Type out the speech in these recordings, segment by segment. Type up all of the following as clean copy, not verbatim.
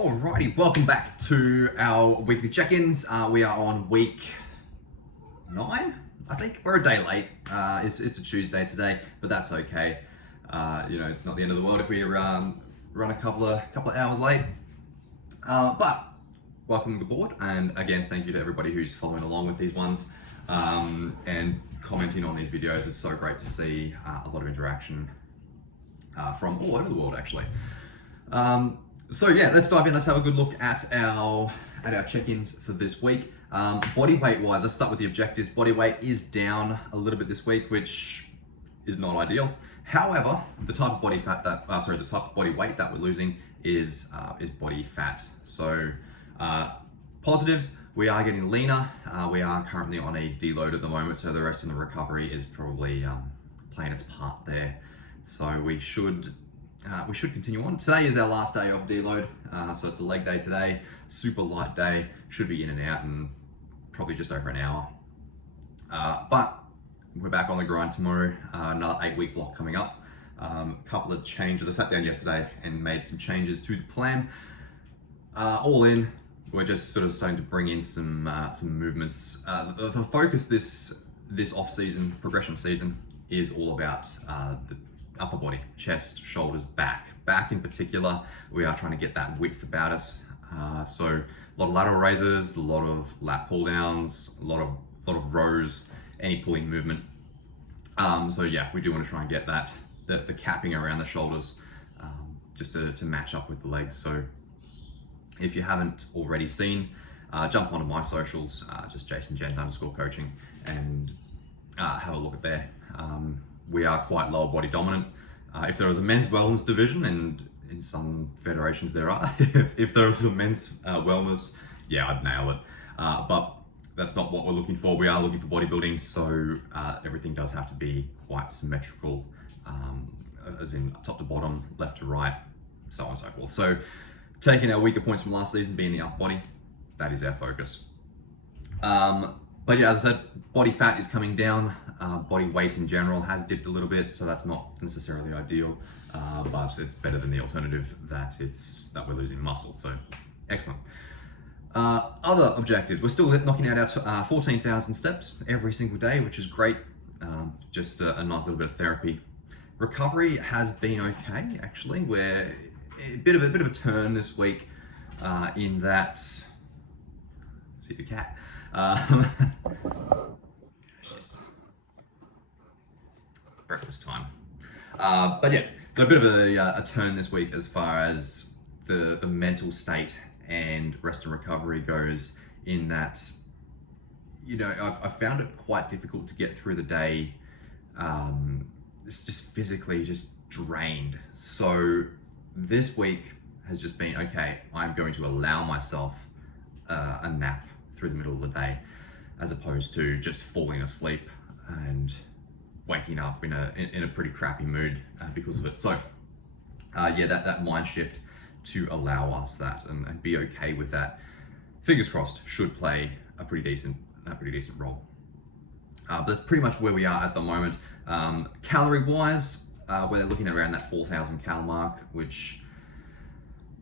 Alrighty, welcome back to our weekly check-ins. We are on week 9, I think. We're a day late. It's a Tuesday today, but that's okay. It's not the end of the world if we run a couple of hours late. But welcome aboard, and again, thank you to everybody who's following along with these ones and commenting on these videos. It's so great to see a lot of interaction from all over the world, actually. So yeah, let's dive in. Let's have a good look at our check-ins for this week. Body weight wise, let's start with the objectives. Body weight is down a little bit this week, which is not ideal. However, the type of body weight that we're losing is body fat. So positives, we are getting leaner. We are currently on a deload at the moment, so the rest of the recovery is probably playing its part there. So we should continue on. Today is our last day of deload, so it's a leg day today, super light day, should be in and out in probably just over an hour. But we're back on the grind tomorrow, another 8-week block coming up. A couple of changes. I sat down yesterday and made some changes to the plan. All in, we're just sort of starting to bring in some movements. The focus this off-season, progression season, is all about the upper body, chest, shoulders, back. Back in particular, we are trying to get that width about us. So a lot of lateral raises, a lot of lat pull downs, a lot of rows, any pulling movement. So yeah, we do want to try and get the capping around the shoulders, just to match up with the legs. So if you haven't already seen, jump onto my socials, just JasonGent_coaching, and have a look at there. We are quite lower body dominant. If there was a men's wellness division, and in some federations there are, if there was a men's wellness, yeah, I'd nail it. But that's not what we're looking for. We are looking for bodybuilding, so everything does have to be quite symmetrical, as in top to bottom, left to right, so on and so forth. So taking our weaker points from last season, being the upper body, that is our focus. But yeah, as I said, body fat is coming down. Body weight in general has dipped a little bit, so that's not necessarily ideal, but it's better than the alternative that we're losing muscle. So excellent. Other objectives, we're still knocking out our 14,000 steps every single day, which is great. Just a nice little bit of therapy. Recovery has been okay, actually. We're a bit of a turn this week in that. See the cat. Breakfast time. But yeah, so a bit of a turn this week as far as the mental state and rest and recovery goes, in that, I've found it quite difficult to get through the day. It's just physically just drained. So this week has just been, okay, I'm going to allow myself a nap through the middle of the day, as opposed to just falling asleep and waking up in a pretty crappy mood because of it. So yeah, that mind shift to allow us that and be okay with that, fingers crossed, should play a pretty decent role. But that's pretty much where we are at the moment. Calorie wise, we're looking at around that 4,000 cal mark, which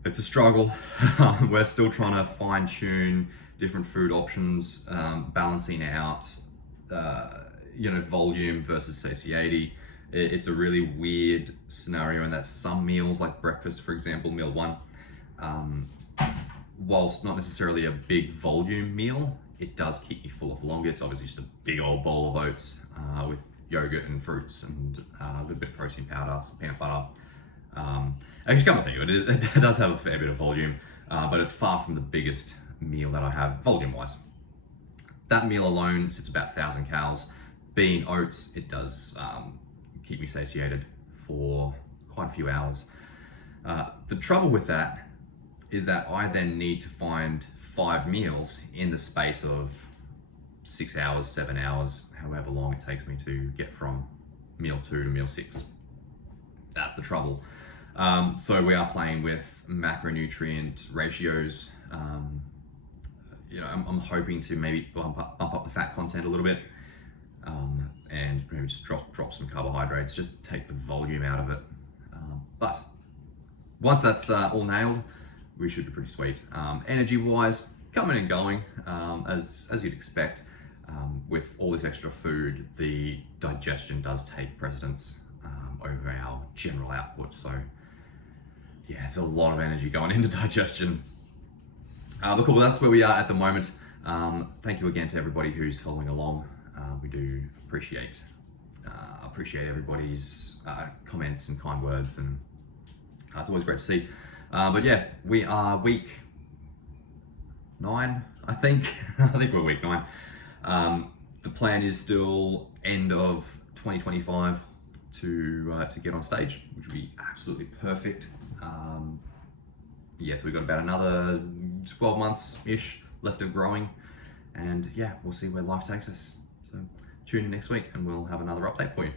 it's a struggle. We're still trying to fine tune different food options, balancing out volume versus satiety. It's a really weird scenario in that some meals, like breakfast, for example, meal 1, whilst not necessarily a big volume meal, it does keep you full of longer. It's obviously just a big old bowl of oats with yogurt and fruits and a little bit of protein powder, some peanut butter. Actually, come to think of it, it does have a fair bit of volume, but it's far from the biggest meal that I have volume-wise. That meal alone sits about 1,000 calories. Being oats, it does keep me satiated for quite a few hours. The trouble with that is that I then need to find 5 meals in the space of 6 hours, 7 hours, however long it takes me to get from meal 2 to meal 6. That's the trouble. So we are playing with macronutrient ratios. I'm hoping to maybe bump up the fat content a little bit, and maybe just drop some carbohydrates, just to take the volume out of it. But once that's all nailed, we should be pretty sweet. Energy wise, coming and going, as you'd expect. With all this extra food, the digestion does take precedence over our general output. So yeah, it's a lot of energy going into digestion. But cool, that's where we are at the moment. Thank you again to everybody who's following along. We do appreciate everybody's comments and kind words, and it's always great to see. But yeah, we are week 9, I think. I think we're week 9. The plan is still end of 2025 to get on stage, which would be absolutely perfect. Yeah, so we've got about another 12 months-ish left of growing, and yeah, we'll see where life takes us. So tune in next week and we'll have another update for you.